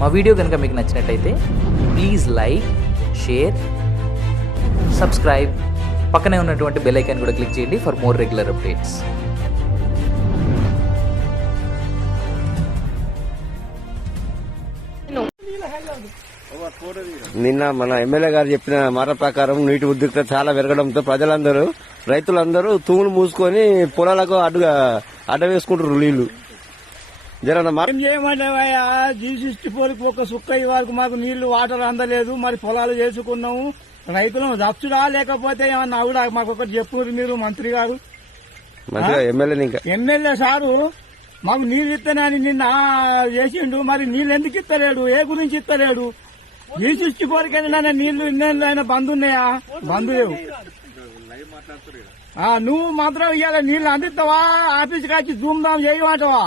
మా వీడియో కనుక మీకు నచ్చినట్టయితే ప్లీజ్ లైక్, షేర్, సబ్స్క్రైబ్, పక్కనే ఉన్నటువంటి బెల్ ఐకాన్ కూడా క్లిక్ చేయండి ఫర్ మోర్ రెగ్యులర్ అప్డేట్స్. నిన్న మన ఎమ్మెల్యే గారు చెప్పిన మాట ప్రకారం నీటి ఉద్రిక్తత చాలా పెరగడంతో ప్రజలందరూ, రైతులందరూ తూములు మూసుకొని పొలాలకు అడ్డ వేసుకుంటారు నీళ్లు. ఏం చేయమంటావయ్యా, G64కి ఒక సుక్క వరకు మాకు నీళ్లు వాటర్ అందలేదు. మరి పొలాలు చేసుకున్నాము. రైతులను దచ్చుడా లేకపోతే ఏమన్నా కూడా మాకు ఒకటి చెప్పురు మీరు మంత్రి గారు. ఎమ్మెల్యే సారు మాకు నీళ్లు ఇస్తానని నిన్న చేసిండు. మరి నీళ్లు ఎందుకు ఇస్తలేడు? ఏ గురించి ఇస్తలేడు? G64కి నీళ్లు ఇన్న బంద్ ఉన్నాయా? బంద్ లేవు. నువ్వు మాత్రం ఇవాళ నీళ్లు అందిస్తావా? ఆఫీస్కి వచ్చి ధూమ్ధాం చేయమంటావా?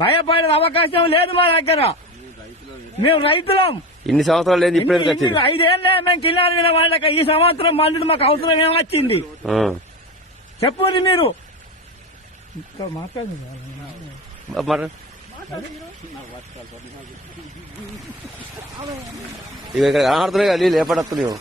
భయపడే అవకాశం లేదు మా దగ్గర. మేము రైతులం. ఇన్ని సంవత్సరాలు లేదు, ఇప్పుడు 5 ఏళ్ళే మేము కిన్నాలు విన వాళ్ళక. ఈ సంవత్సరం మందులు మాకు అవసరం ఏమొచ్చింది చెప్పుర్రి మీరు. ఇక ఇక్కడ ఆడుతున్నాయి కదా నీళ్ళు, ఎప్పటి వస్తున్నాయో.